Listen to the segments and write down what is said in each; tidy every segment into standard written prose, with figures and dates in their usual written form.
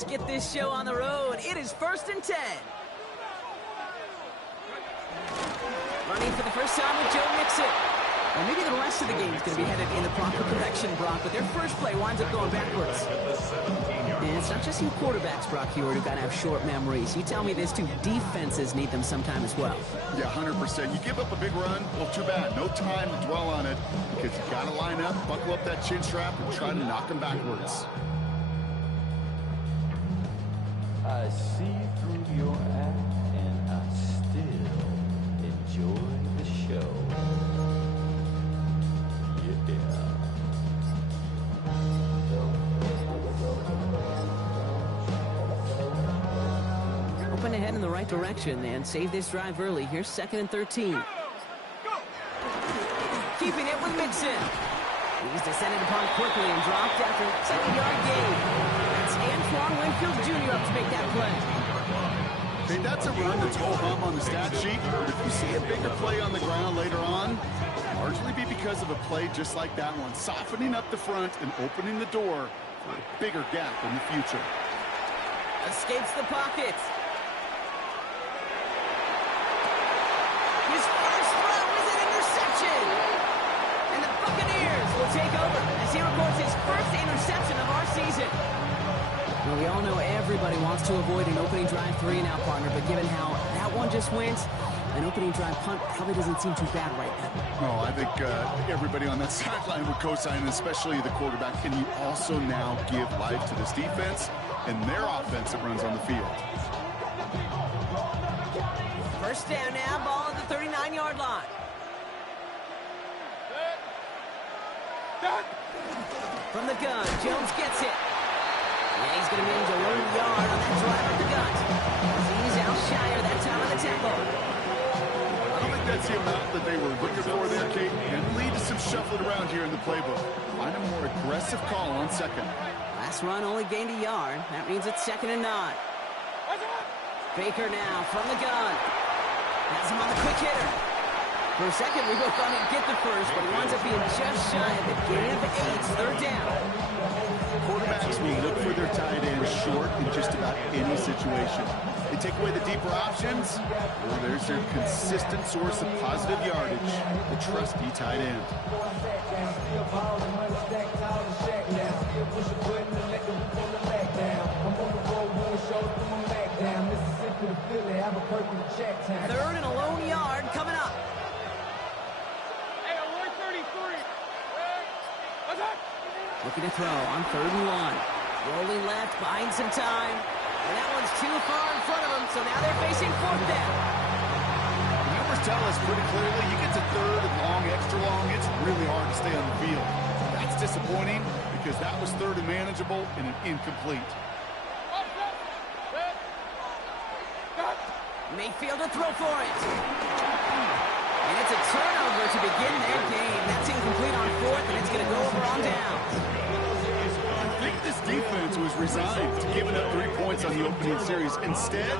let's get this show on the road. It is 1st and 10. Running for the first time with Joe Mixon. Well, maybe the rest of the game is going to be headed in the proper direction, Brock, but their first play winds up going backwards. And it's not just you quarterbacks, Brock Huard, who got to have short memories. You tell me this too, defenses need them sometime as well. Yeah, 100%. You give up a big run, well, too bad. No time to dwell on it because you got to line up, buckle up that chin strap, and try to knock them backwards. I see through your act, and I still enjoy the show. Open ahead in the right direction and save this drive early. Here's 2nd and 13. Keeping it with Mixon. He's descended upon quickly and dropped after a 7-yard gain. That's Antoine Winfield Jr. up to make that play. Hey, that's a run that's ho-hum on the stat sheet. But if you see a bigger play on the ground later on, it'll largely be because of a play just like that one, softening up the front and opening the door for a bigger gap in the future. Escapes the pocket. His first throw is an interception. And the Buccaneers will take over as he records his first interception of our season. Well, we all know everybody wants to avoid an opening drive 3 now, partner, but given how that one just went, an opening drive punt probably doesn't seem too bad right now. No, I think everybody on that sideline would co-sign, especially the quarterback. And you also now give life to this defense and their offense that runs on the field. First down now, ball at the 39-yard line. From the gun, Jones gets it. Yeah, he's going to manage a lone yard on that drive of the gun. He's outshire that time of the tackle. I don't think that's the amount that they were looking for there, Kate. And lead to some shuffling around here in the playbook. Find a more aggressive call on second. Last run only gained a yard. That means it's 2nd and 9. Baker now from the gun. Has him on the quick hitter. For a second, we both thought he'd get the first, but he winds up being just shy of the gain of 8. 3rd down. Quarterbacks will look for their tight end short in just about any situation. They take away the deeper options, well, there's their consistent source of positive yardage, the trusty tight end. Third and a lone yard coming up. Looking to throw on 3rd and 1. Rolling left, buying some time. And that one's too far in front of him, so now they're facing 4th down. The numbers tell us pretty clearly, you get to 3rd and long, extra long, it's really hard to stay on the field. That's disappointing because that was 3rd and manageable and an incomplete. Mayfield to throw for it. And it's a turnover to begin their game. That's incomplete on 4th, and it's going to go over on downs. I think this defense was resigned to giving up 3 points on the opening series. Instead,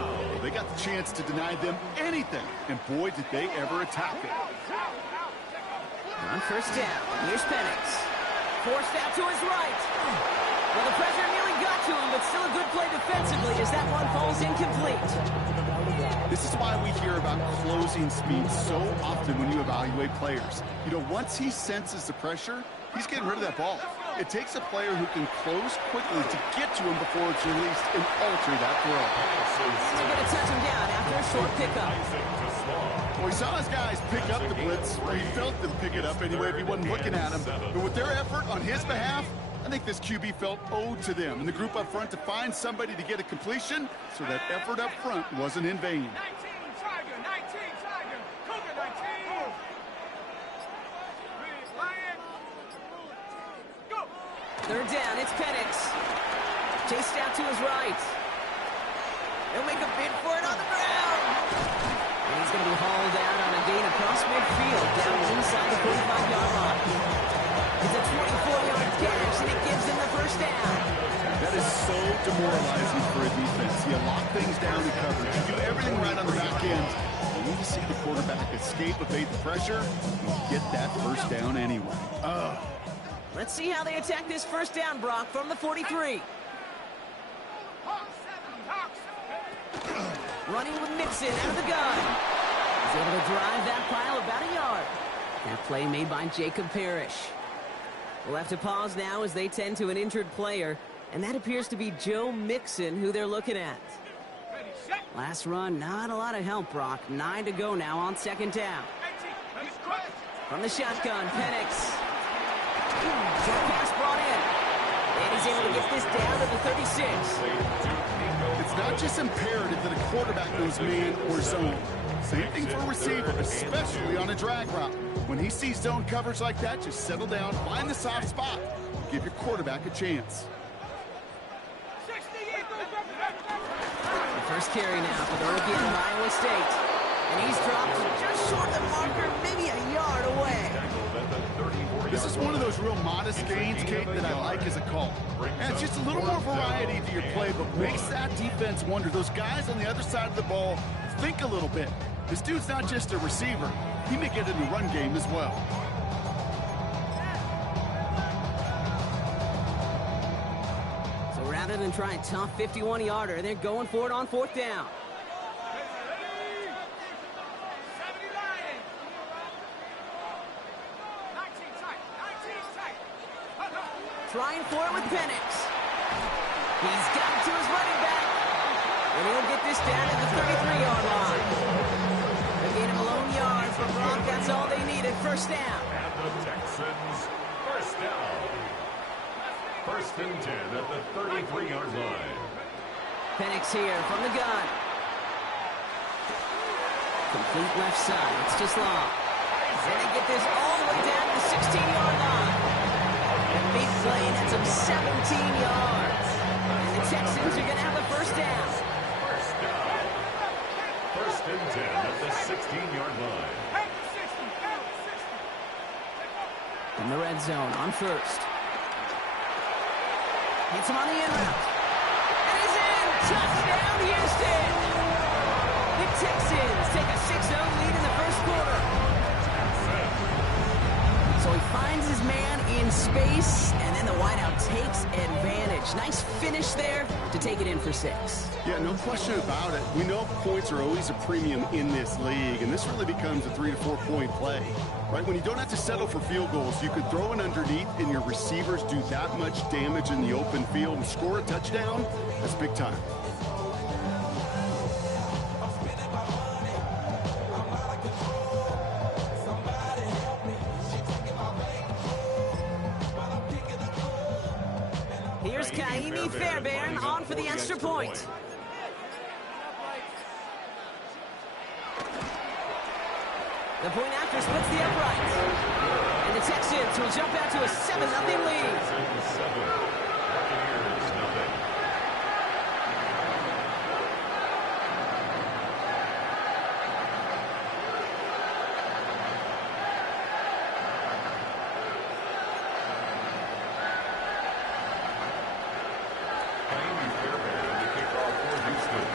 they got the chance to deny them anything, and boy, did they ever attack it. On 1st down, here's Penix. Forced out to his right. Well, the pressure nearly got to him, but still a good play defensively as that one falls incomplete. This is why we hear about closing speed so often when you evaluate players. You know, once he senses the pressure, he's getting rid of that ball. It takes a player who can close quickly to get to him before it's released and alter that throw. Still going to touch him down after a short pickup. Well, he saw his guys pick up the blitz, or he felt them pick it up anyway if he wasn't looking at him. But with their effort on his behalf, I think this QB felt owed to them and the group up front to find somebody to get a completion, so that effort up front wasn't in vain. 19 Tiger, Cougar 19. Lion. Go. 3rd down, it's Penix. Chased out to his right. He'll make a bid for it on the ground. And he's going to be hauled out on a gain across midfield, down inside the 45-yard line. It's a 24-yard catch, and it gives him the 1st down. That is so demoralizing for a defense. You lock things down in coverage. You do everything right on the back end. You need to see the quarterback escape, evade the pressure, and get that 1st down anyway. Let's see how they attack this 1st down, Brock, from the 43. Running with Mixon out of the gun. He's able to drive that pile about a yard. That play made by Jacob Parrish. We'll have to pause now as they tend to an injured player, and that appears to be Joe Mixon, who they're looking at. Ready, set. Last run, not a lot of help, Brock. 9 to go now on second down. 18. He's quick. From the shotgun, Penix. Short pass brought in. And he's able to get this down to the 36. It's not just imperative that a quarterback knows man or zone. Same thing for a receiver, especially on a drag route. When he sees zone coverage like that, just settle down, find the soft spot, give your quarterback a chance. 60 The first carry now for the rookie from Iowa State. And he's dropped just short of the marker, maybe a yard away. This is one of those real modest gains, Kate, that I like as a call. And it's just a little more variety to your play, but makes that defense wonder. Those guys on the other side of the ball think a little bit. This dude's not just a receiver. He may get in the run game as well. So rather than try a tough 51-yarder, they're going for it on fourth down. 70 Lions. 19 tight. 19 tight. Trying for it with Penix. He's got it to his running back. And he'll get this down at the 33-yard line. A gain of a lone yard from Brock. That's all they needed. First down. And the Texans, first down. First and 10 at the 33-yard line. Penix here from the gun. Complete left side. It's just long. And they get this all the way down to the 16-yard line. And big play, that's him 17 yards. And the Texans are going to have the first down. First down. First and 10 at the 16-yard line. Head to 60. Head to 60. In the red zone on first. Hits him on the in route. And he's in! Touchdown, Houston! The Texans take a 6-0 lead in the first quarter. So he finds his man in space, and then the wideout takes advantage. Nice finish there to take it in for 6. Yeah, no question about it. We know points are always a premium in this league, and this really becomes a 3 to 4 point play. Right, when you don't have to settle for field goals, you could throw it underneath and your receivers do that much damage in the open field and score a touchdown. That's big time. Here's Kaimi Fairbairn on for the extra point. The point after splits the uprights. And the Texans will jump out to a 7-0 lead. 7. Buccaneers, nothing. Kaimi Fairbairn, the kickoff for Houston.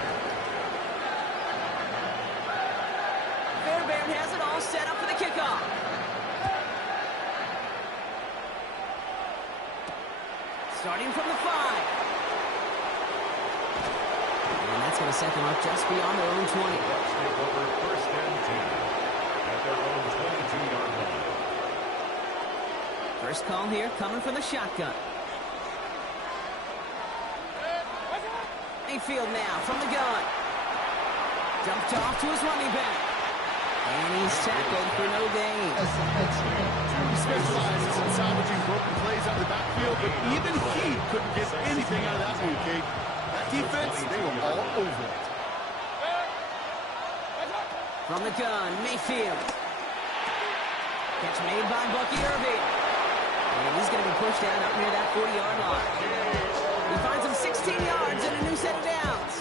Fairbairn has it all set up for the kickoff. Starting from the 5. And that's going to set them up just beyond their own 20. Bucks take over first and 10 at their own 22-yard line. First call here coming from the shotgun. Mayfield now from the gun. Dumped off to his running back. And he's tackled for no gain. He specializes in salvaging broken plays out of the backfield, but even he couldn't get anything out of that one, Kate. That defense, they were all over it. From the gun, Mayfield. Catch made by Bucky Irving. And he's going to be pushed down up near that 40-yard line. He finds him 16 yards and a new set of downs.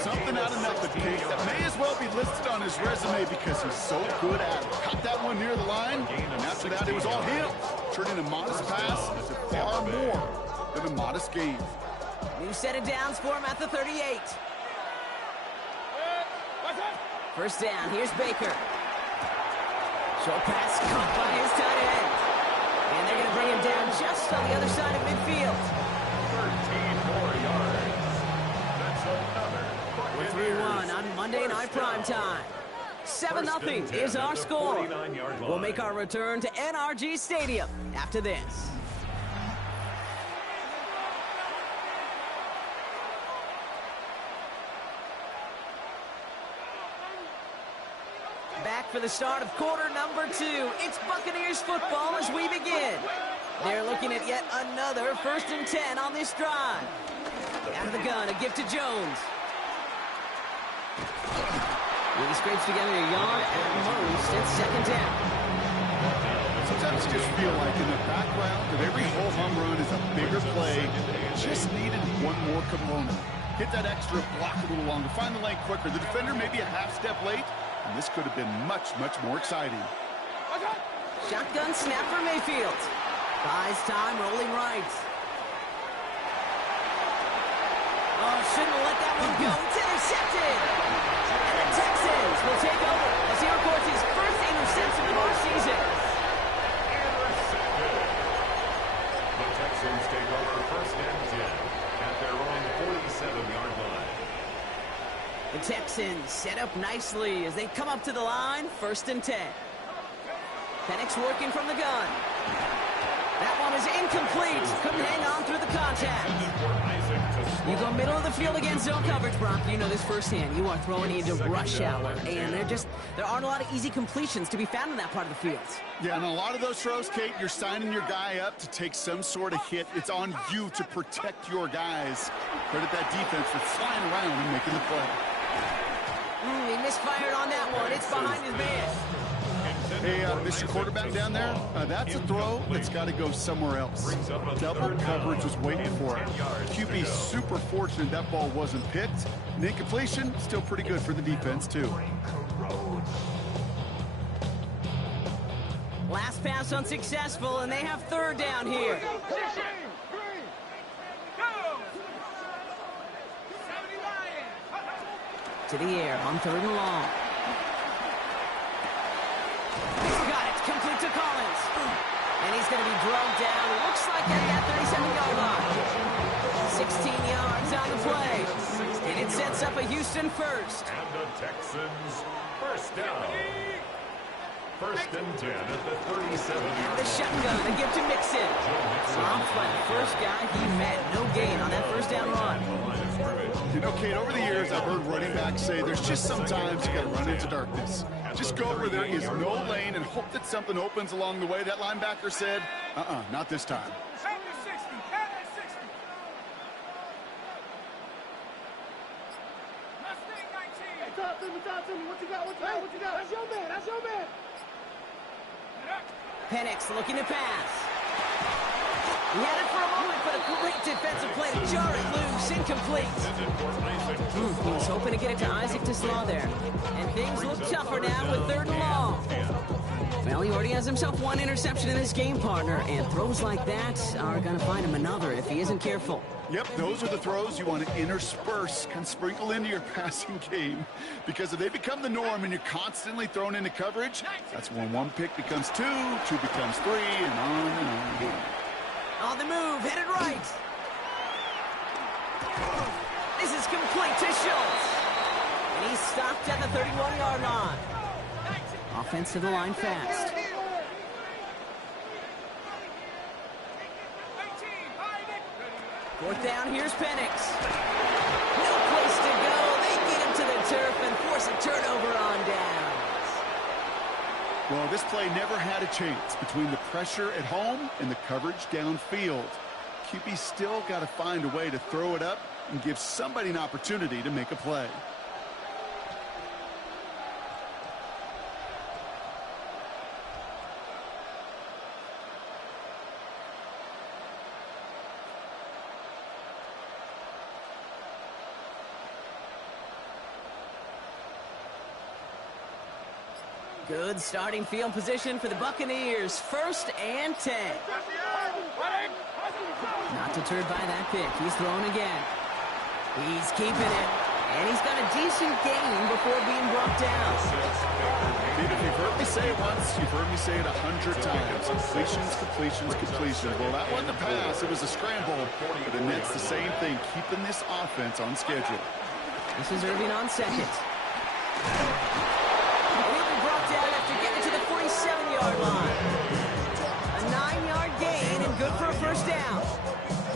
Something out of nothing, Kate, that may as well be listed on his resume because he's so good at it. Caught that one near the line, and after that, it was all him. Turning a modest pass into far more than a modest gain. New set of downs for him at the 38. First down, here's Baker. Short pass caught by his tight end. And they're going to bring him down just on the other side of midfield. 13 more yards. That's another We're 3-1 on Monday Night Primetime. 7-0 is our score. We'll make our return to NRG Stadium after this. Back for the start of quarter number 2. It's Buccaneers football as we begin. They're looking at yet another 1st and 10 on this drive. Out of the gun, a gift to Jones. He scrapes together a yard at most. It's 2nd down. Sometimes you just feel like in the background of every whole home run is a bigger play. Just needed one more component. Hit that extra block a little longer. Find the lane quicker. The defender may be a half step late, and this could have been much, much more exciting. Shotgun snap for Mayfield. Buys time, rolling right. Oh, shouldn't have let that one go. It's intercepted. And the Texans will take over as he records his first interception of our season. Intercepted. The Texans take over 1st and 10 at their own 47-yard line. The Texans set up nicely as they come up to the line, 1st and 10. Penix working from the gun. That one is incomplete. Couldn't hang on through the contact. You go middle of the field against zone coverage, Brock. You know this firsthand. You are throwing into rush hour, and there aren't a lot of easy completions to be found in that part of the field. Yeah, and a lot of those throws, Kate, you're signing your guy up to take some sort of hit. It's on you to protect your guys. Credit that defense for flying around and making the play. He misfired on that one. It's behind his man. Hey, Mr. Quarterback down there, that's a throw that's got to go somewhere else. Double coverage was waiting for it. QB super fortunate that ball wasn't picked. And incompletion, still pretty good for the defense, too. Last pass unsuccessful, and they have 3rd down here. To the air on 3rd and long. He's got it. Complete to Collins. And he's going to be drugged down. Looks like at that 37-yard line. 16 yards on the play. And it sets up a Houston first. And the Texans 1st down. 1st and 10 at the 37-yard The shotgun, a gift to Mixon. Dropped by the first guy he met. No gain on that 1st down run. You know, Kate, over the years, I've heard running backs say there's just sometimes you got to run into darkness. Just go where there is no lane and hope that something opens along the way. That linebacker said, not this time. Penix looking to pass. He had it for a moment, but a great defensive play to jar it loose. Incomplete. He was hoping to get it to Isaac TeSlaa there. And things look tougher now with 3rd and long. Well, he already has himself 1 interception in this game, partner. And throws like that are going to find him another if he isn't careful. Yep, those are the throws you want to intersperse and sprinkle into your passing game. Because if they become the norm and you're constantly thrown into coverage, that's when 1 pick becomes 2, 2 becomes 3, and on and on. On the move, headed right. This is complete to Schultz. And he's stopped at the 31-yard line. Offense to the line fast. 4th down, here's Penix. No place to go. They get him to the turf and force a turnover on downs. Well, this play never had a chance between the pressure at home and the coverage downfield. QB still got to find a way to throw it up and give somebody an opportunity to make a play. Good starting field position for the Buccaneers. 1st and 10. Not deterred by that pick. He's throwing again. He's keeping it. And he's got a decent gain before being brought down. If you've heard me say it once, you've heard me say it 100 times. Completions, completions, completions. Well, that wasn't a pass. It was a scramble. But the Nets, the same thing, keeping this offense on schedule. This is Irving on second. He'll be brought down after getting to the 47-yard line. A 9-yard gain and good for a first down.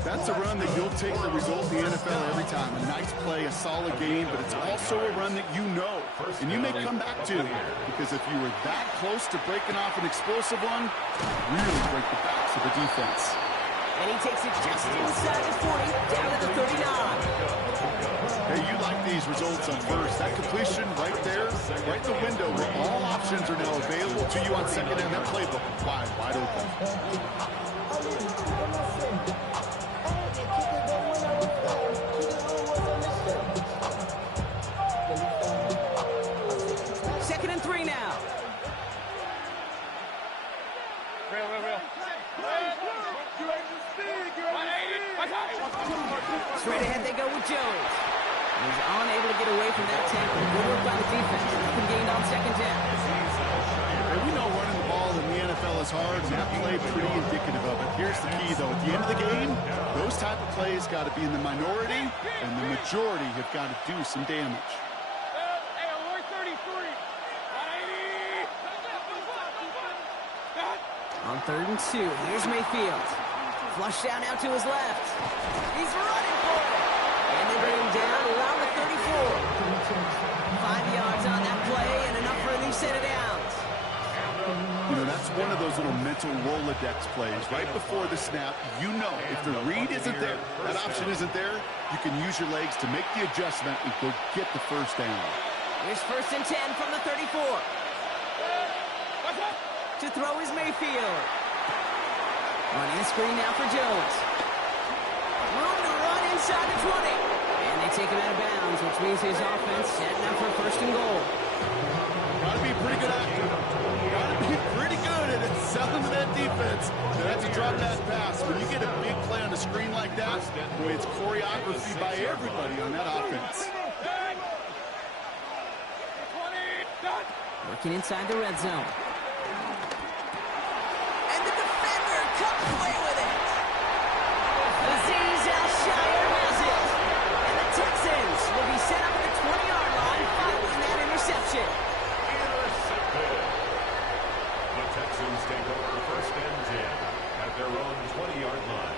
That's a run that you'll take the result in the NFL every time. A nice play, a solid game, but it's also a run that you know, and you may come back to, because if you were that close to breaking off an explosive one, really break the backs of the defense. And he takes it just inside the 40, down to the 39. Hey, you like these results on first. That completion right there, right in the window where all options are now available to you on second, and that playbook wide open. Second and 3 now. Real. Straight ahead they go with Jones. He's unable to get away from that tackle. Good work by the defense. Nothing gained on second down. And we know running the ball in the NFL is hard, and that play pretty indicative of it. Here's the key, though. At the end of the game, those type of plays got to be in the minority, and the majority have got to do some damage. Hey, alert 33. 180. On 3rd and 2, here's Mayfield. Flush down out to his left. He's running for it. And they bring him down around the 34. 5 yards on that play and enough for a new set of downs. You know, that's one of those little mental Rolodex plays. Right before the snap, you know if the read isn't there, that option isn't there, you can use your legs to make the adjustment and go get the first down. Here's 1st and 10 from the 34. To throw is Mayfield. Running a screen now for Jones. Room to run inside the 20. And they take him out of bounds, which means his offense setting up for 1st and goal. Got to be pretty good actor. Got to be pretty good at selling to that defense. That's a drop that pass. When you get a big play on the screen like that, boy, it's choreography by everybody on that offense. Working inside the red zone. And the defender comes away with it. Azeez Al-Shaair has it. And the Texans will be set up at the 20-yard line following that interception. Intercepted. The Texans take over 1st and 10 at their own 20-yard line.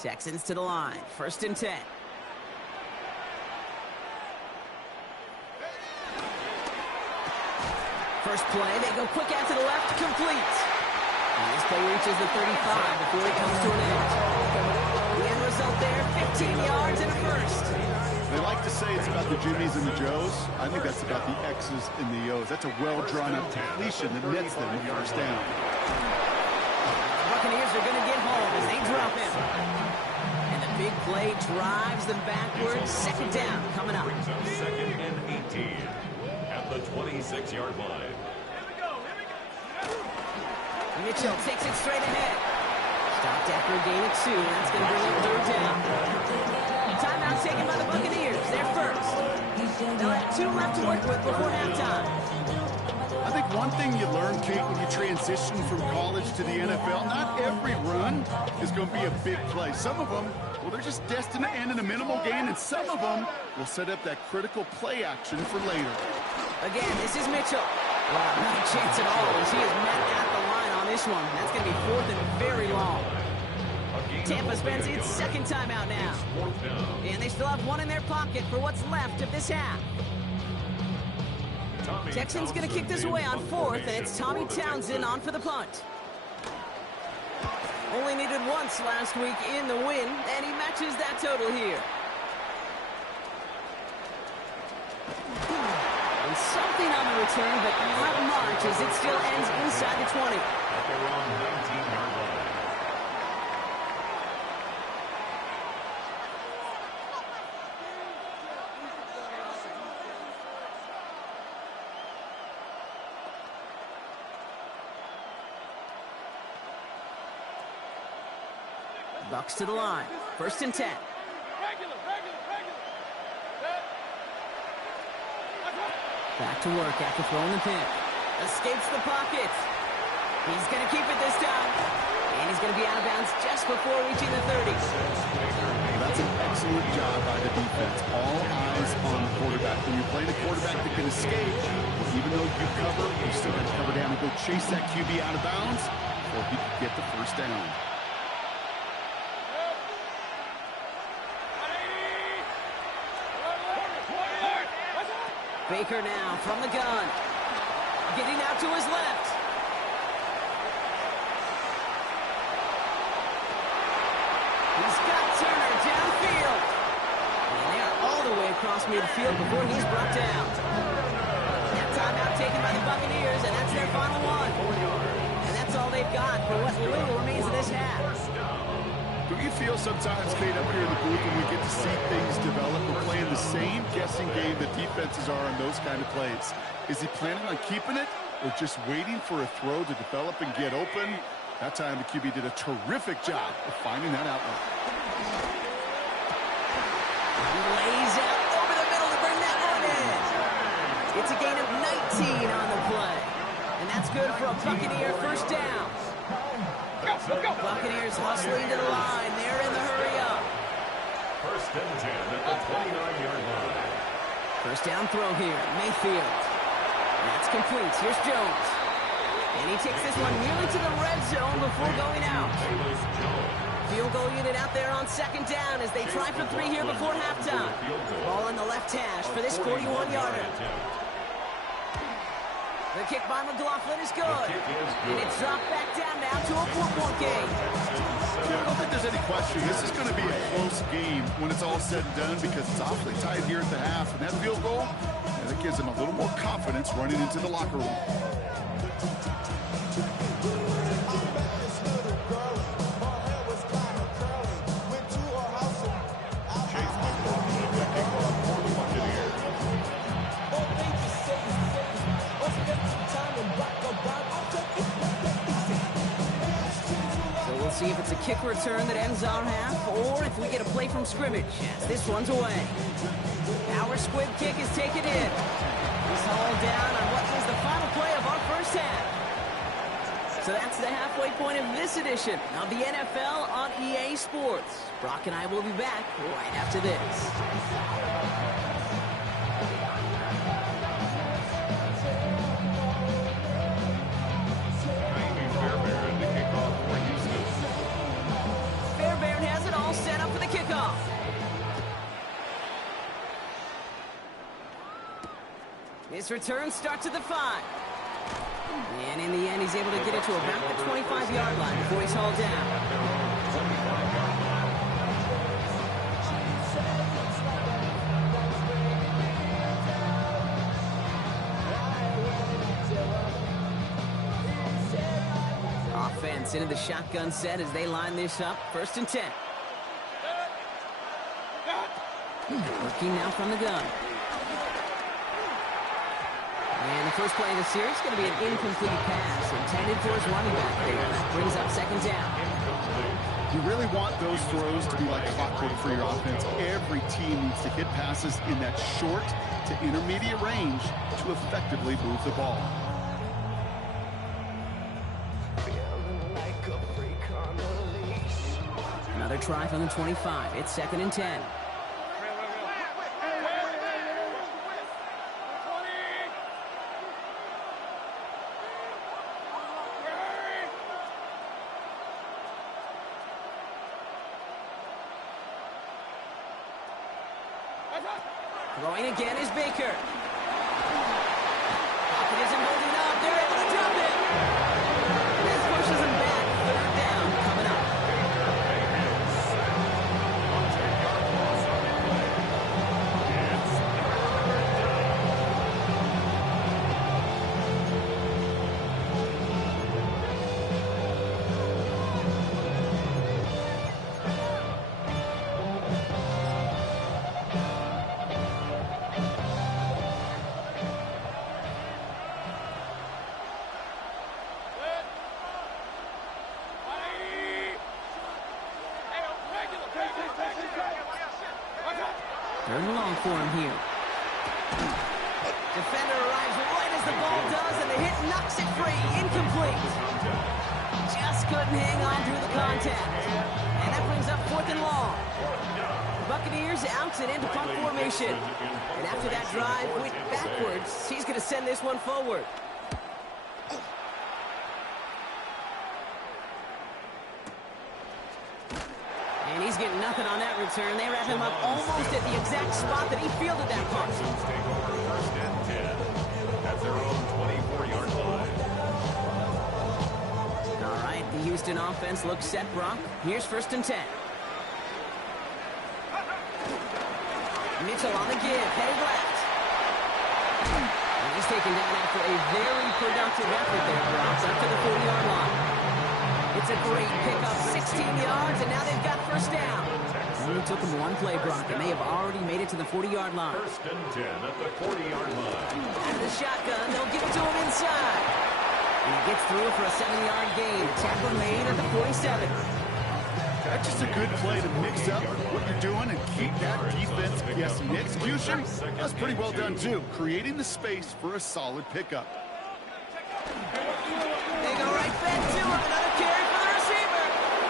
Texans to the line. 1st and 10. First play, they go quick out to the left, complete. And this play reaches the 35 before it comes to an end. The end result there, 15 yards and a first. They like to say it's about the Jimmies and the Joes. I think that's about the X's and the O's. That's a well-drawn-up completion that nets them the first down. Buccaneers are going to get home as they drop him. And the big play drives them backwards. 2nd down coming up. Brings up 2nd and 18 at the 26-yard line. Mitchell takes it straight ahead. Stopped after a gain of 2. That's going to bring up 3rd down. Timeout taken by the Buccaneers. They're first. They'll have 2 left to work with before halftime. I think one thing you learn, Kate, when you transition from college to the NFL, not every run is going to be a big play. Some of them, well, they're just destined to end in a minimal gain, and some of them will set up that critical play action for later. Again, this is Mitchell. Wow, not a chance at all as he is met at the line on this one. That's going to be 4th and very long. Tampa spends its 2nd timeout now. And they still have 1 in their pocket for what's left of this half. Texans going to kick this away on 4th, and it's Tommy Townsend on for the punt. Only needed once last week in the win, and he matches that total here. And something on the return, but not much as it still ends inside the 20. At their own 19-yard line. Bucks to the line. 1st and 10. Back to work after throwing the pin. Escapes the pocket. He's going to keep it this time. And he's going to be out of bounds just before reaching the 30. That's an excellent job by the defense. All eyes on the quarterback. When you're playing a quarterback that can escape, even though you cover, you still got to cover down and go chase that QB out of bounds before he can get the first down. Baker now from the gun. Getting out to his left. He's got Turner downfield. And they are all the way across midfield before he's brought down. That timeout taken by the Buccaneers, and that's their final one. And that's all they've got for what little remains of this half. Do you feel sometimes, Kate, up here in the booth when we get to see things develop? We're playing the same guessing game that defenses are on those kind of plays. Is he planning on keeping it or just waiting for a throw to develop and get open? That time the QB did a terrific job of finding that outlet. He lays out over the middle to bring that one in. It's a gain of 19 on the play. And that's good for a Buccaneer first down. Buccaneers hustling to the line. They're in the hurry up. First and 10 at the 29-yard line. First down throw here. Mayfield. That's complete. Here's Jones. And he takes this one nearly to the red zone before going out. Field goal unit out there on second down as they try for 3 here before halftime. Ball on the left hash for this 41-yarder. The kick by McLaughlin is good. And it's dropped back down now to a 4-point game. I don't think there's any question. This is going to be a close game when it's all said and done because it's awfully tight here at the half. And that field goal, that gives them a little more confidence running into the locker room. See if it's a kick return that ends our half, or if we get a play from scrimmage as this one's away. Our squib kick is taken in. He's hauled down on what was the final play of our first half. So that's the halfway point of this edition of the NFL on EA Sports. Brock and I will be back right after this. Set up for the kickoff. This return starts at the 5. And in the end, he's able to get it to about the 25-yard line before he's hauled down. Offense into the shotgun set as they line this up. First and 10. Working now from the gun. And the first play of the series is going to be an incomplete pass intended for his running back there. That brings up second down. You really want those throws to be like clockwork for your offense. Every team needs to hit passes in that short to intermediate range to effectively move the ball. Another try from the 25. It's second and 10. Throwing again is Baker. Pocket isn't holding up. They're able to drop it. This pushes him back. Third down coming up. Third and long for him here. Defender arrives right as the ball does, and the hit knocks it free. Incomplete. Just couldn't hang on through the contact. And that brings up 4th and long. Buccaneers out and into punt formation. And after that drive went backwards, he's going to send this one forward. And he's getting nothing on that return. They wrap him up almost at the exact spot that he fielded that punt. Texans take over 1st and 10 at their own 24-yard line. All right, the Houston offense looks set, Brock. Here's 1st and 10. Mitchell on the give, headed left. And he's taken down after a very productive effort there, Brock, up to the 40-yard line. It's a great pickup, 16 yards, and now they've got 1st down. Only took them one play, Brock, and they have already made it to the 40-yard line. 1st and 10 at the 40-yard line. Out of the shotgun, they'll give it to him inside. And he gets through for a 7-yard gain. Tackle made at the 47. That's just a good play to mix up what you're doing and keep that defense guessing. The execution, that's pretty well done, too. Creating the space for a solid pickup. They go right back to him. Another carry for the receiver.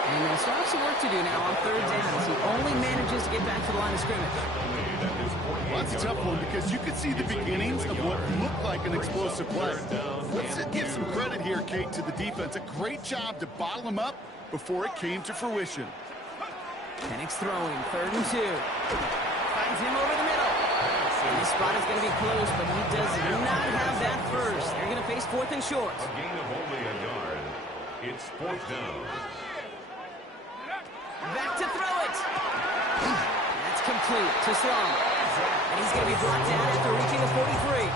And they still have some work to do now on 3rd down as he only manages to get back to the line of scrimmage. Well, that's a tough one because you could see the beginnings of what looked like an explosive play. Let's give some credit here, Kate, to the defense. A great job to bottle him up before it came to fruition. Penix throwing, 3rd and 2. Finds him over the middle. And this spot is going to be close, but he does not have that first. They're going to face 4th and short. A gain of only a yard. It's 4th down. Back to throw it. That's complete to Sloan. And he's going to be brought down after reaching the 43.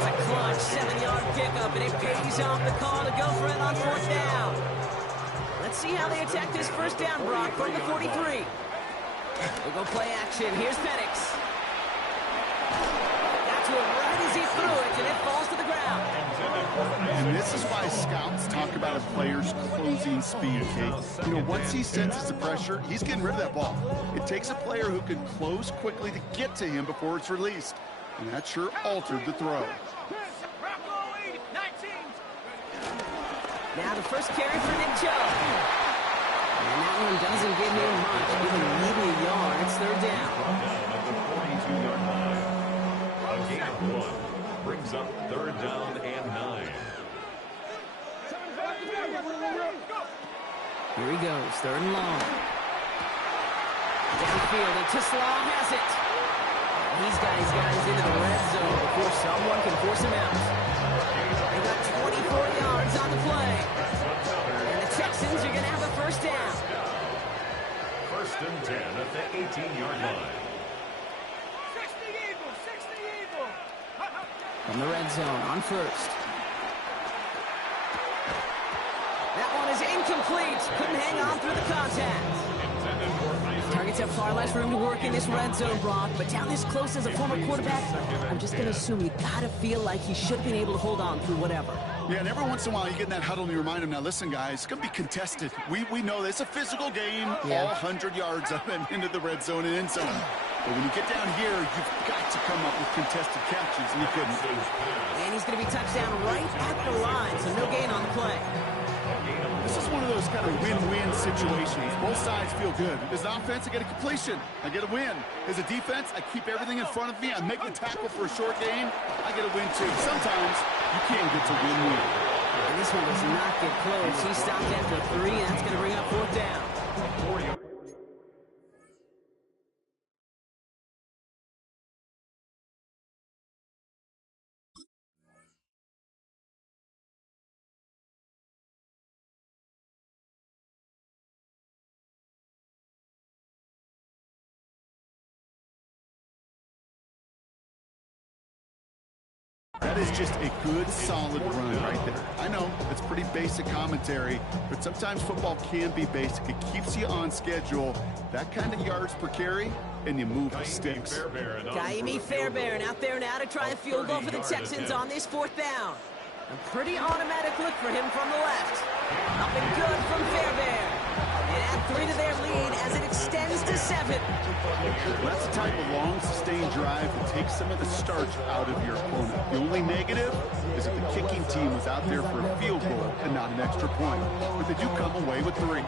That's a clutch 7-yard pickup, and it pays off the call to go for it on 4th down. Let's see how they attack this 1st down, Brock, from the 43. We'll go play action. Here's Penix. Got to him right as he threw it, and it falls to the ground. And this is why scouts talk about a player's closing speed, Kate. You know, once he senses the pressure, he's getting rid of that ball. It takes a player who can close quickly to get to him before it's released. And that sure altered the throw. Now the first carry for Nick Chubb. And that one doesn't give him much, even maybe a yard. It's 3rd down. At the 42-yard line. A gain of 1 brings up 3rd down and 9. Here he goes, 3rd and long. Downfield, and Tisslaw has it. These guys into the red zone before someone can force him out. They got 24 yards on the play. And the Texans are going to have a 1st down. 1st and 10 at the 18-yard line. From the red zone on 1st. That one is incomplete. Couldn't hang on through the contact. Targets have far less room to work in this red zone, Brock, but down this close as a former quarterback, I'm just going to assume you got to feel like he should have been able to hold on through whatever. Yeah, and every once in a while you get in that huddle and you remind him, now listen, guys, it's going to be contested. We know this. It's a physical game, all 100 yards up and into the red zone and end zone. But when you get down here, you've got to come up with contested catches, and he couldn't. And he's going to be touchdown right at the line, so no gain on the play. This is one of those kind of win-win situations. Both sides feel good. As an offense, I get a completion. I get a win. As a defense, I keep everything in front of me. I make the tackle for a short gain. I get a win, too. Sometimes you can't get to win-win. And this one does not get close. He stopped after 3, and that's going to bring up 4th down. That is just a good, solid run right there. I know, it's pretty basic commentary, but sometimes football can be basic. It keeps you on schedule. That kind of yards per carry, and you move the sticks. Kaimi Fairbairn out there now to try a field goal for the Texans on this 4th down. A pretty automatic look for him from the left. Up and good from Fairbairn. And add 3 to their lead as it extends to 7. That's the type of long, sustained drive that takes some of the starch out of your opponent. The only negative is that the kicking team was out there for a field goal and not an extra point. But they do come away with 3.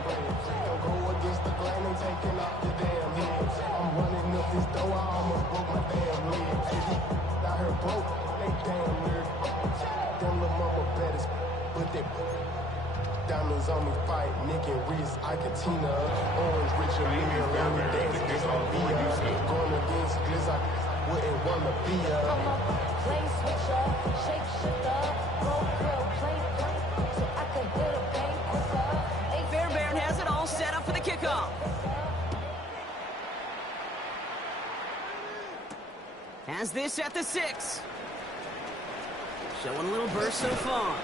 Diamonds on me fight, Nick and Reese, Ikatina, Orange, Richard, Mia, Randy, dance, cause I'm going against Gliss, I wouldn't wanna be Play switcher, shape shifter, roll grill, play so I could get a paint quicker. Fairbairn has it all set up for the kickoff. Has this at the 6. Showing a little burst so far.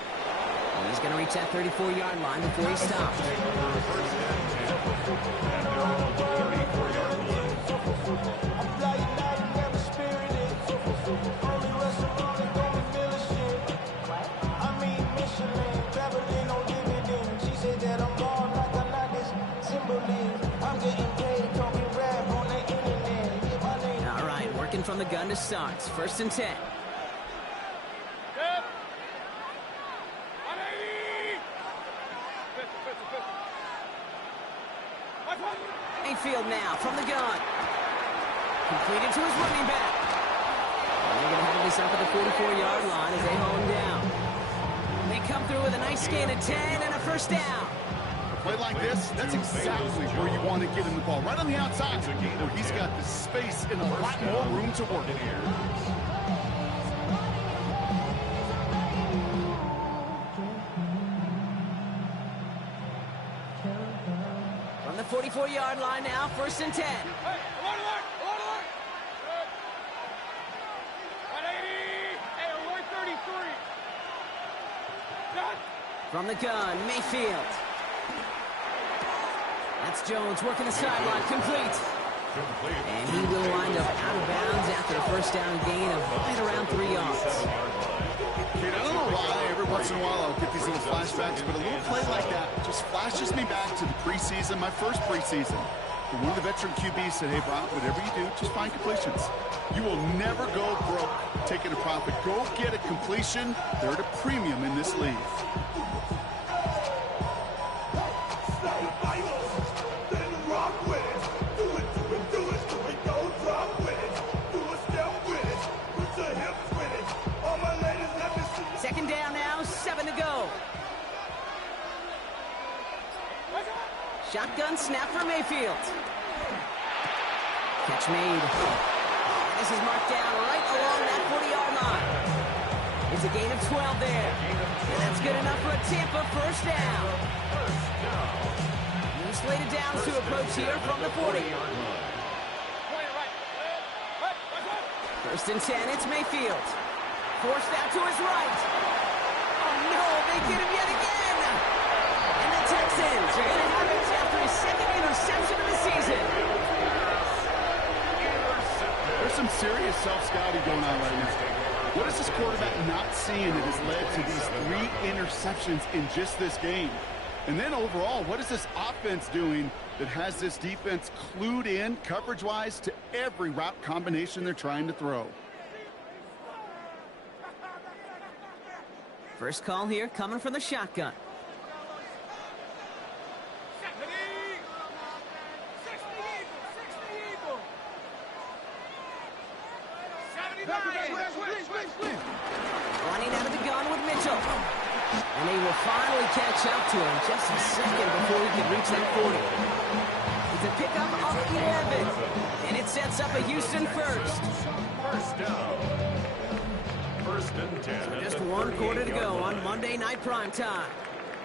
And he's going to reach that 34-yard line before he stops. All right, working from the gun to start. 1st and 10. Mayfield now from the gun. Completed to his running back. And they're going to have this up at the 44-yard line as they hold him down. And they come through with a nice gain of 10 and a 1st down. A play like this, that's exactly where you want to get him the ball. Right on the outside, where he's got the space and a lot more room to work in here. From the 44-yard line now, 1st and 10. From the gun, Mayfield. That's Jones working the sideline, complete. And he will wind up out of bounds after a 1st down gain of right around 3 yards. Kid, I don't know why every once in a while I'll get these little flashbacks, but a little play like that just flashes me back to the preseason, my first preseason. And one of the veteran QBs said, hey, Brock, whatever you do, just find completions. You will never go broke taking a profit. Go get a completion. They're at a premium in this league. Second down now, 7 to go. Shotgun snap for Mayfield. Catch made. This is marked down right along that 40-yard line. It's a gain of 12 there. And that's good enough for a Tampa 1st down. New slated downs to approach here from the 40. 1st and 10, it's Mayfield. Forced out to his right. Oh no, they get him yet again. And the Texans are going to have it after his 2nd interception of the season. There's some serious self-scouting going on right now. What is this quarterback not seeing that has led to these 3 interceptions in just this game? And then overall, what is this offense doing that has this defense clued in coverage-wise to every route combination they're trying to throw? First call here coming from the shotgun. Running out of the gun with Mitchell. And he will finally catch up to him just a second before he can reach that 40. It's a pickup of 11. And it sets up a Houston 1st. 1st down. 1st and 10. So just 1 quarter to go on Monday Night Primetime.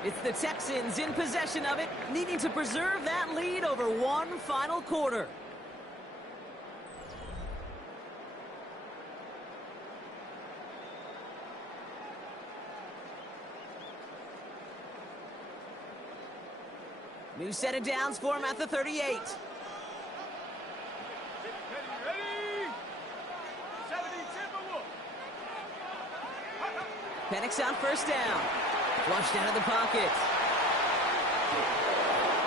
It's the Texans in possession of it, needing to preserve that lead over 1 final quarter. New set of downs for him at the 38. Penix on 1st down. Flushed out of the pocket.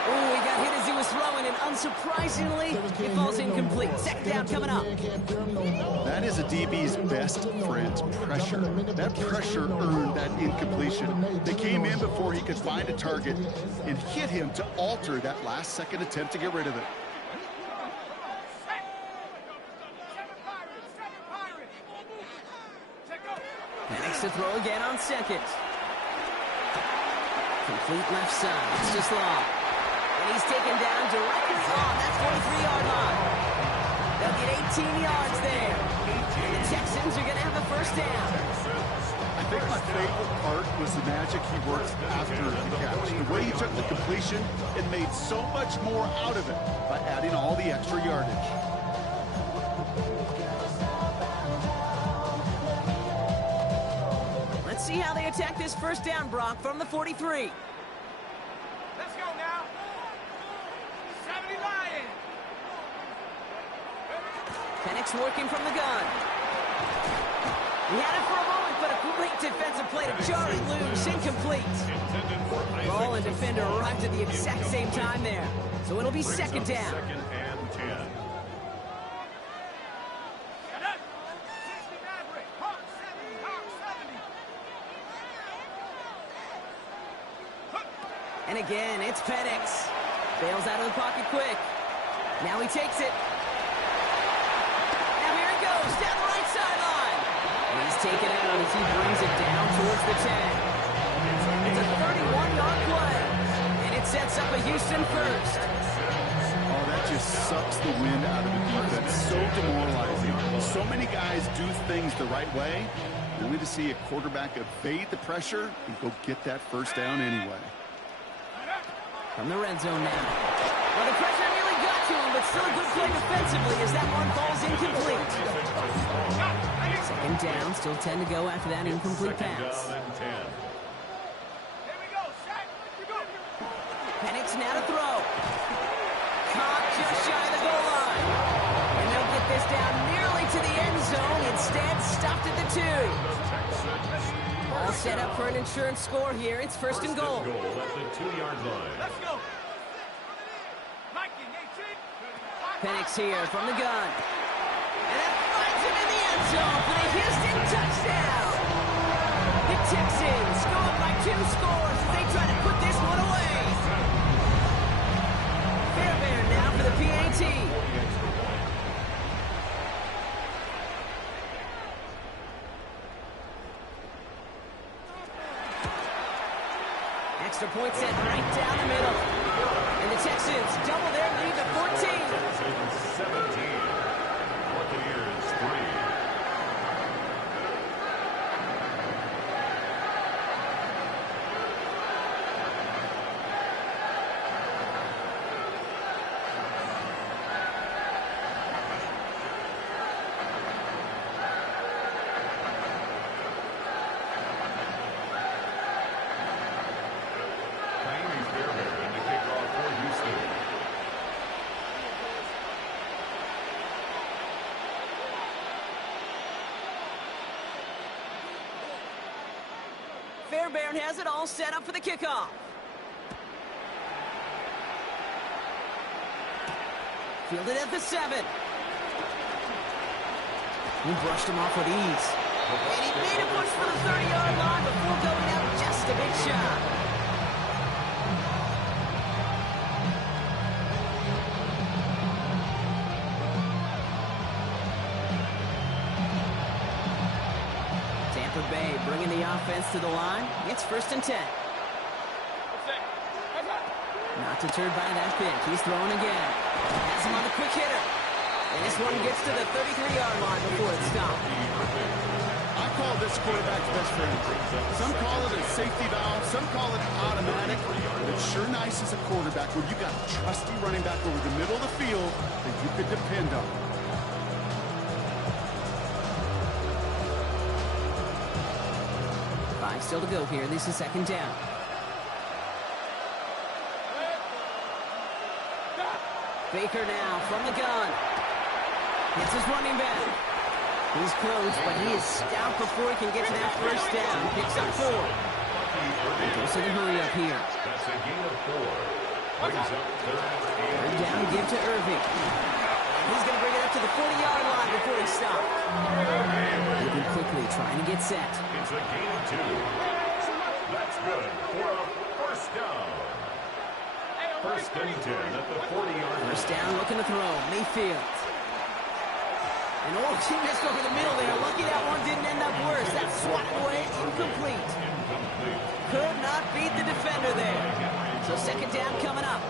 Oh, he got hit as he was throwing, and unsurprisingly, it falls incomplete. Second down coming up. That is a DB's best friend, pressure. That pressure earned that incompletion. They came in before he could find a target and hit him to alter that last-second attempt to get rid of it. Penix to throw again on second. Complete left side. It's just long. And he's taken down directly on that 43-yard line. They'll get 18 yards there. And the Texans are going to have a first down. I think my favorite part was the magic he worked after the catch. The way he took the completion and made so much more out of it by adding all the extra yardage. Let's see how they attack this first down, Brock, from the 43. Let's go now. 70 Lions. Penix working from the gun. He had it for a moment, but a great defensive play to jar it loose, incomplete. Ball and defender arrived at the exact same time there. So it'll be second down. Second and 10. And again, it's Penix. Bails out of the pocket quick. Now he takes it. Now here he goes, down the right sideline. And he's taken out as he brings it down towards the 10. It's a 31-yard play. And it sets up a Houston first. Oh, that just sucks the wind out of the defense. So demoralizing. So many guys do things the right way, only to see a quarterback evade the pressure and go get that first down anyway. From the red zone now. Well, the pressure nearly got to him, but still a good play defensively as that one falls incomplete. Second down, still 10 to go after that incomplete pass. Penix now to throw. Caught just shy of the goal line. And they'll get this down nearly to the end zone. Instead, stopped at the 2. All set up for an insurance score here. It's first and goal. At the 2-yard line. Let's go. Penix here from the gun. And that finds him in the end zone for the Houston touchdown. The Texans go up by 2 scores as they try to put this one away. Fairbairn now for the PAT. Extra point set right down the middle. And the Texans double their lead to 14. Texans 17. Buccaneers 3. Fairbairn has it all set up for the kickoff. Fielded at the 7. He brushed him off with ease. And he made a push for the 30-yard line before going out just a big shot. Tampa Bay bringing the offense to the line. It's first and 10. Not deterred by that pick. He's throwing again. Has him on the quick hitter. And this one gets to the 33-yard line before it's stopped. I call this quarterback's best friend. Some call it a safety valve, some call it automatic. But it's sure nice as a quarterback when you got a trusty running back over the middle of the field that you could depend on. Still to go here. This is second down. Baker now from the gun. Hits his running back. He's close, but he is stout before he can get to that first down. Picks up 4. He goes to the hurry up here. That's a gain of 4. Brings up third and Down, give to Irving. He's going to bring it up to the 40-yard line before he stops. Moving quickly, trying to get set. it's a gain of 2. That's good for a first down. First and 10 at the 40-yard line. First down, looking to throw. Mayfield. And oh, she missed over the middle there. Lucky that one didn't end up worse. That swatted away, incomplete. Could not beat the defender there. So second down coming up.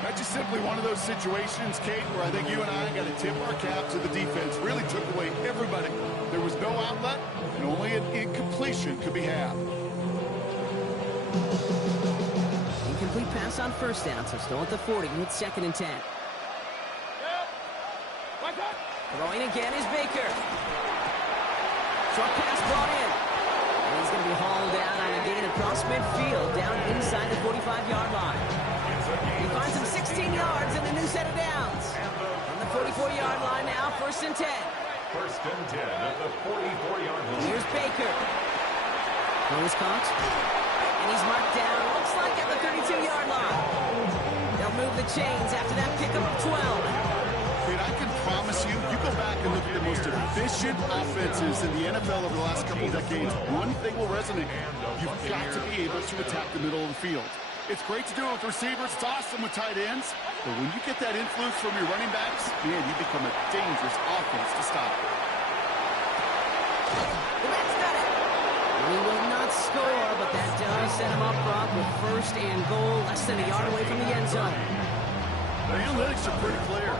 That's just simply one of those situations, Kate, where I think you and I got to tip our cap to the defense. Really took away everybody. There was no outlet, and only an incompletion could be had. Incomplete pass on first down, so still at the 40 with second and 10. Throwing again is Baker. Short pass brought in. And he's going to be hauled down on a gain across midfield, down inside the 45-yard line. He finds him 16 yards in a new set of downs. On the 44-yard line now, first and 10. First and 10 at the 44-yard line. Here's Baker. Throw is caught. And he's marked down, looks like at the 32-yard line. They'll move the chains after that pickup of 12. I can promise you, you go back and look at the most efficient offenses in the NFL over the last couple decades, one thing will resonate. You've got to be able to attack the middle of the field. It's great to do it with receivers. It's awesome with tight ends. But when you get that influence from your running backs, man, you become a dangerous offense to stop. The Mets got it. He will not score, but that does set him up front with first and goal, less than a yard away from the end zone. The analytics are pretty clear.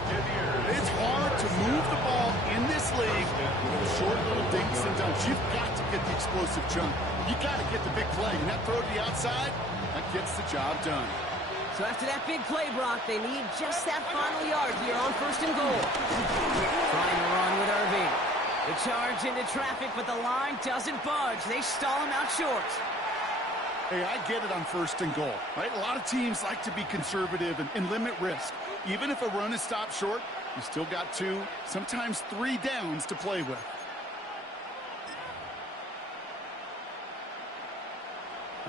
It's hard to move the ball in this league with short little dinks and dunks. You've got to get the explosive jump. You got to get the big play. And that throw to the outside, that gets the job done. So after that big play, Brock, they need just that final yard here on first and goal. Trying to run with Irving. The charge into traffic, but the line doesn't budge. They stall him out short. Hey, I get it on first and goal, right? A lot of teams like to be conservative and limit risk. Even if a run is stopped short, you still got 2, sometimes 3 downs to play with.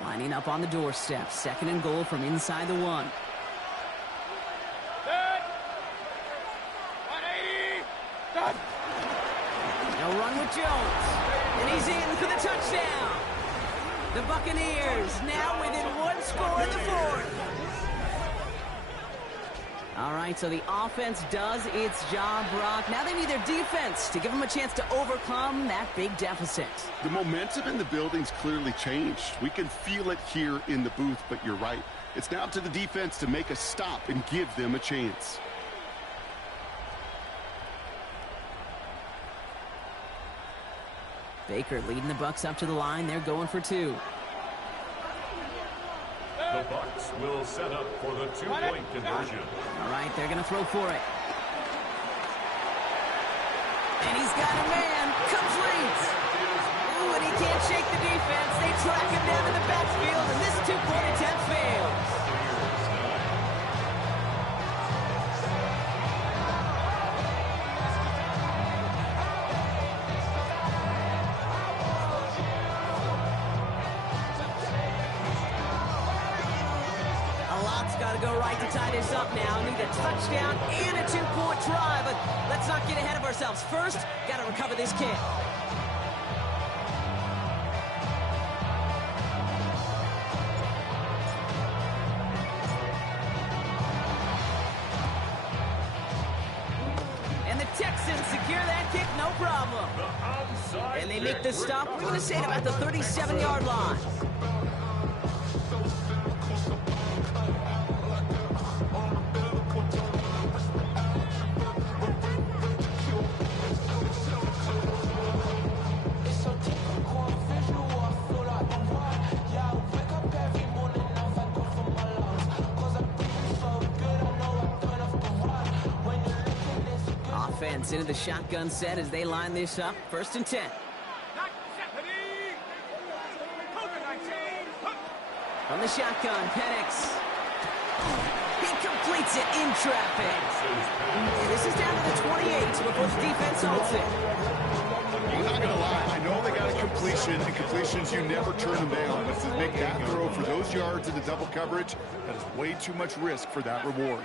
Lining up on the doorstep. Second and goal from inside the 1. Good. 180. Done. They'll run with Jones. And he's in for the touchdown. The Buccaneers now within 1 score in the 4th. All right, so the offense does its job, Brock. Now they need their defense to give them a chance to overcome that big deficit. The momentum in the building's clearly changed. We can feel it here in the booth, but you're right. It's now up to the defense to make a stop and give them a chance. Baker leading the Bucs up to the line. They're going for 2. The Bucs will set up for the 2-point conversion. All right, they're going to throw for it. And he's got a man. Complete. Ooh, and he can't shake the defense. They track him down in the backfield, and this 2-point attempt fails. Got to go right to tie this up now. Need a touchdown and a 2-point try, but let's not get ahead of ourselves. First, got to recover this kick. And the Texans secure that kick, no problem. And they make the stop, we're going to say at about the 37-yard line. Offense into the shotgun set as they line this up. First and 10. From the shotgun, Penix. He completes it in traffic. And this is down to the 28 before the defense holds it. I'm not going to lie. I know they got a completion, and completions, you never turn them down. But to make that throw for those yards into double coverage, that is way too much risk for that reward.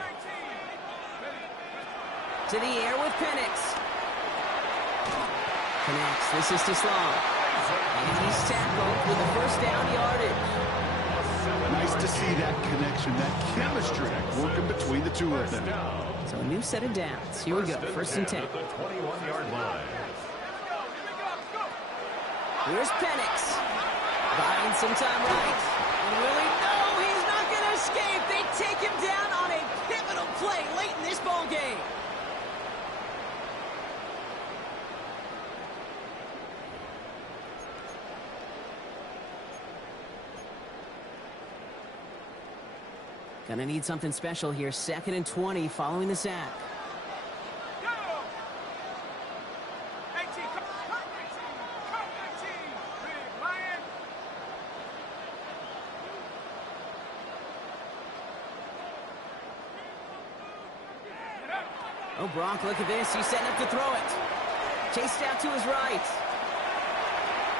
To the air with Penix. Connects. This is to Sloan. And he's tackled with the first down yardage. Nice to see that connection, that chemistry working between the two of them. So a new set of downs. Here we go. First and 10. The 21-yard line. Here's Penix. Buying some time right. And will he? No, he's not going to escape. They take him down on a pivotal play late in this ball game. Gonna need something special here. 2nd and 20 following the sack. Oh, Brock, look at this. He's setting up to throw it. Chased out to his right.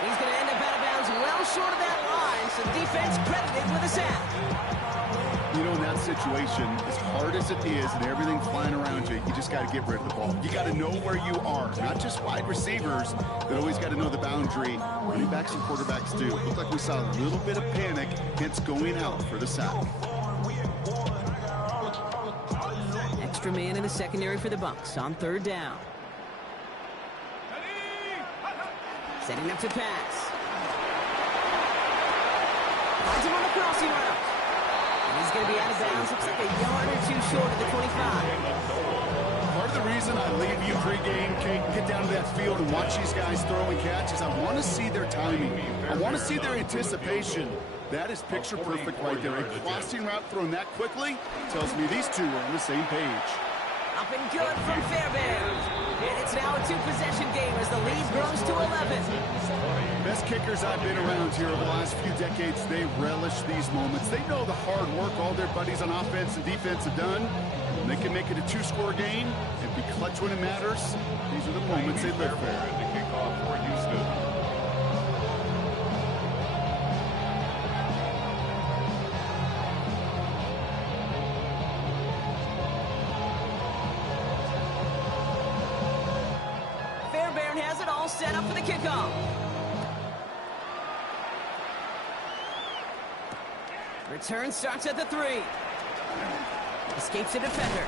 He's going to end up out of bounds well short of that line, so defense credited with a sack. You know, in that situation, as hard as it is and everything flying around you, you just got to get rid of the ball. You got to know where you are. Not just wide receivers, but always got to know the boundary. Running backs and quarterbacks do. Looked like we saw a little bit of panic, hence going out for the sack. Extra man in the secondary for the Bucs on 3rd down. Setting up to pass. Finds him on the crossing route. And he's going to be out of bounds. Looks like a yard or two short of the 25. Part of the reason I leave you pregame, get down to that field and watch these guys throw and catch is I want to see their timing. I want to see their anticipation. That is picture perfect right there. A crossing route thrown that quickly tells me these two are on the same page. Up and good from Fairbairn. And it's now a 2-possession game as the lead grows to 11. Best kickers I've been around here over the last few decades, they relish these moments. They know the hard work all their buddies on offense and defense have done. And they can make it a 2-score game and be clutch when it matters. These are the moments they live for. The kickoff for Houston. Fairbairn has it all set up for the kickoff. Return starts at the 3. Escapes a defender.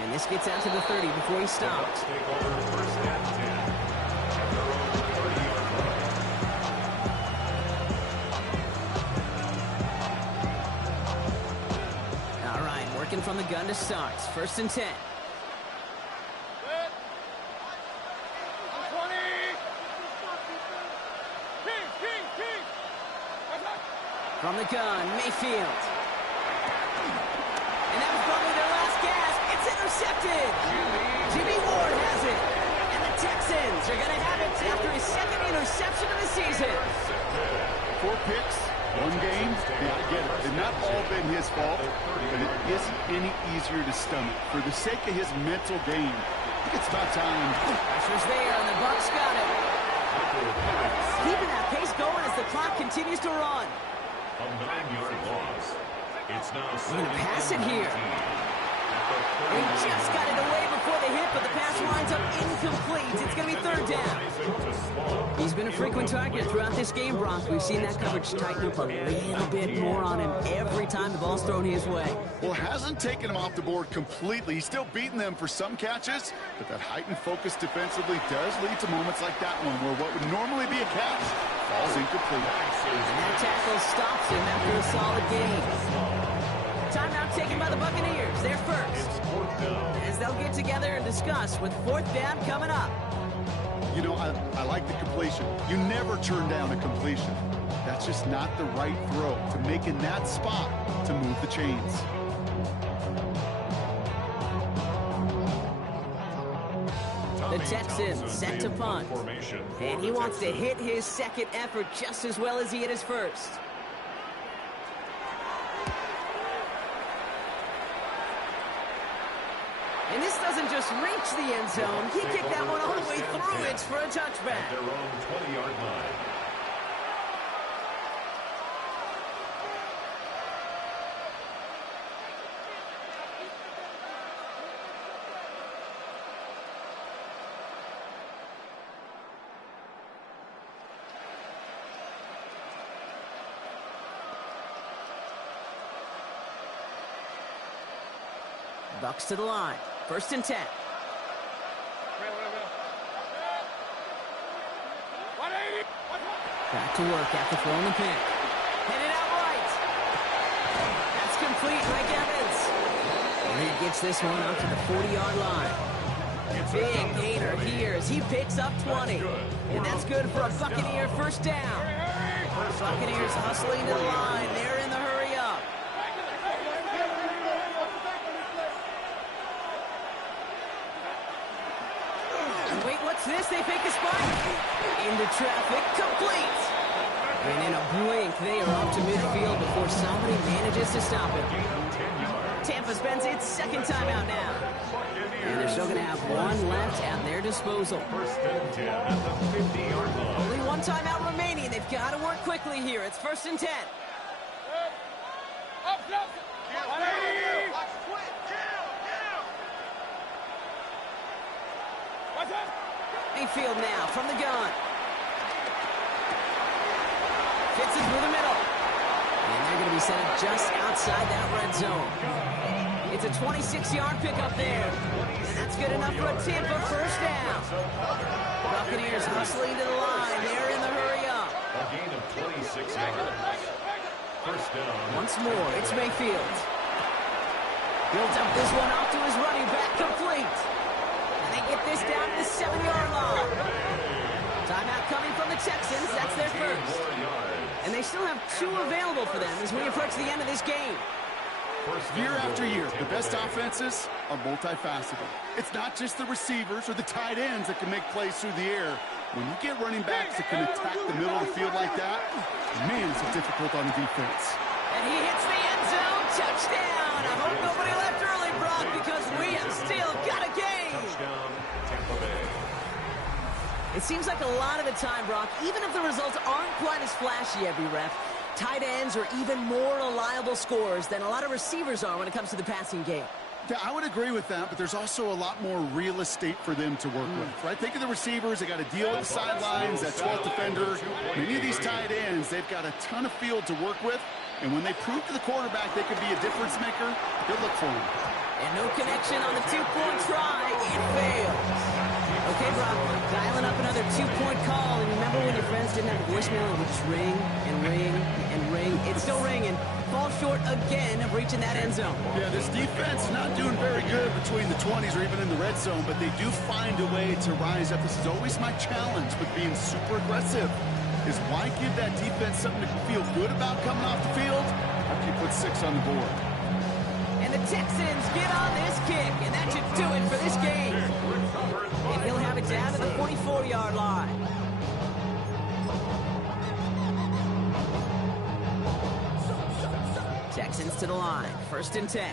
And this gets out to the 30 before he stops. Take over first and 10. At their own 30-yard line. All right, working from the gun to start. 1st and 10. From the gun, Mayfield. And that was probably their last gasp. It's intercepted. Jimmy Ward has it. And the Texans are going to have it after his 2nd interception of the season. 4 picks, 1 game. Yeah, I get it. It's not all been his fault, but it isn't any easier to stomach. For the sake of his mental game, I think it's about time. Pressure's there, and the Bucs got it. Keeping that pace going as the clock continues to run. A 9-yard loss. It's now We're going to pass it here. He just got it away before the hit, but the pass winds up incomplete. It's going to be 3rd down. He's been a frequent target throughout this game, Brock. We've seen that coverage tighten up a little bit more on him every time the ball's thrown his way. Well, hasn't taken him off the board completely. He's still beating them for some catches, but that heightened focus defensively does lead to moments like that one where what would normally be a catch falls incomplete. And that tackle stops him after a solid game. Timeout taken by the Buccaneers. They're first. As they'll get together and discuss with 4th down coming up. You know, I like the completion. You never turn down a completion. That's just not the right throw to make in that spot to move the chains. The Texans set to punt. And he wants to hit his 2nd effort just as well as he hit his 1st. And this doesn't just reach the end zone. He kicked that one all the way through. It's for a touchback. At their own 20-yard line. Bucks to the line. 1st and 10. Back to work after throwing the pick. Hit it out right. That's complete. Mike Evans. And he gets this one out to the 40-yard line. Big gainer here as he picks up 20. And that's good for a Buccaneer 1st down. Buccaneers hustling to the line. They're in the hurry up. Wait, what's this? They fake a spike. Into traffic, complete. And in a blink, they are up to midfield before somebody manages to stop it. Tampa spends its 2nd timeout now. And they're still going to have one left at their disposal. 1st and 10 at the 50-yard line. Only one timeout remaining. They've got to work quickly here. It's 1st and 10. Mayfield now from the gun. Fits it through the middle. And they're going to be set just outside that red zone. It's a 26-yard pickup there. And that's good enough for a Tampa 1st down. Buccaneers hustling to the line. They're in the hurry up. A gain of 26 yards. 1st down. Once more, it's Mayfield. Builds up this one off to his running back, complete. And they get this down to the 7-yard line. Timeout coming from the Texans. That's their 1st. And they still have 2 available for them as we approach the end of this game. Year after year, the best offenses are multifaceted. It's not just the receivers or the tight ends that can make plays through the air. When you get running backs that can attack the middle of the field like that, man, is it difficult on the defense. And he hits the end zone. Touchdown. I hope nobody left early, Brock, because we have still got a game. Touchdown, Tampa Bay. It seems like a lot of the time, Brock, even if the results aren't quite as flashy every rep, tight ends are even more reliable scorers than a lot of receivers are when it comes to the passing game. Yeah, I would agree with that, but there's also a lot more real estate for them to work with, right? Think of the receivers. They got to deal with the sidelines, that 12th defender. Many of these tight ends, they've got a ton of field to work with, and when they prove to the quarterback they could be a difference maker, they'll look for them. And no connection on the 2-point try. It fails. Okay, Brock, dialing up another 2-point call. And remember when your friends didn't have a voicemail? It would just ring and ring and ring. It's still ringing. Falls short again of reaching that end zone. Yeah, this defense is not doing very good between the 20s or even in the red zone, but they do find a way to rise up. This is always my challenge with being super aggressive, is why give that defense something to feel good about coming off the field after you put 6 on the board. And the Texans get on this kick, and that should do it for this game. And he'll have it down to the 44-yard line. Texans to the line, 1st and 10.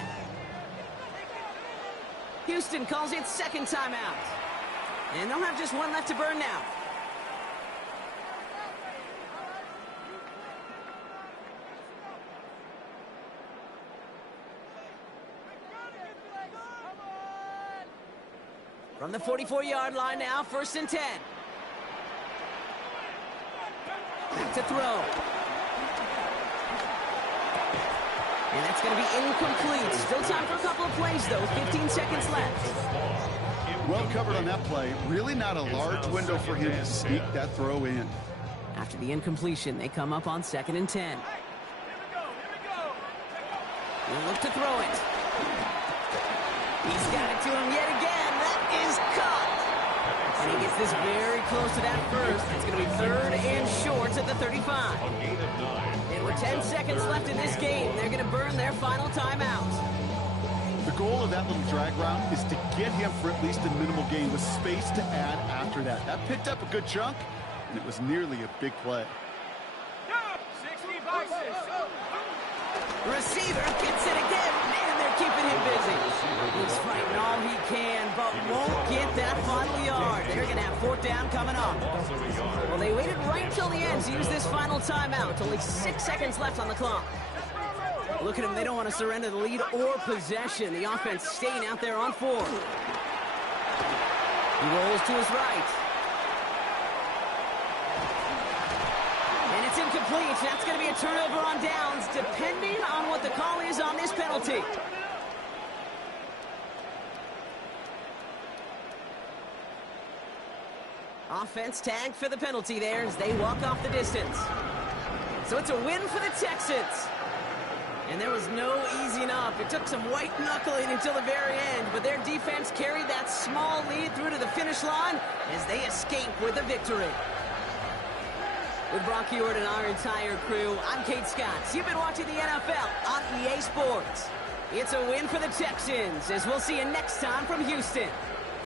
Houston calls it 2nd timeout. And they'll have just one left to burn now. From the 44-yard line now, 1st and 10. Back to throw. And that's going to be incomplete. Still time for a couple of plays, though. 15 seconds left. Well covered on that play. Really not a large window for him to sneak that throw in. After the incompletion, they come up on 2nd and 10. He'll look to throw it. He's got it to him yet again. That is caught. And he gets this very close to that 1st. It's going to be 3rd and short at the 35. And with 10 seconds left in this game, they're going to burn their final timeout. The goal of that little drag route is to get him for at least a minimal gain with space to add after that. That picked up a good chunk, and it was nearly a big play. Receiver gets it again. Man, they're keeping him busy. He's fighting all he can, but won't get that final yard. They're going to have fourth down coming up. Well, they waited right till the end to use this final timeout. Only 6 seconds left on the clock. Look at them. They don't want to surrender the lead or possession. The offense staying out there on 4. He rolls to his right. And it's incomplete. That's going to be a turnover on downs, depending on what the call is on this penalty. Offense tagged for the penalty there as they walk off the distance. So it's a win for the Texans. And there was no easing up. It took some white knuckling until the very end, but their defense carried that small lead through to the finish line as they escape with a victory. With Brock Huard and our entire crew, I'm Kate Scott. You've been watching the NFL on EA Sports. It's a win for the Texans, as we'll see you next time from Houston.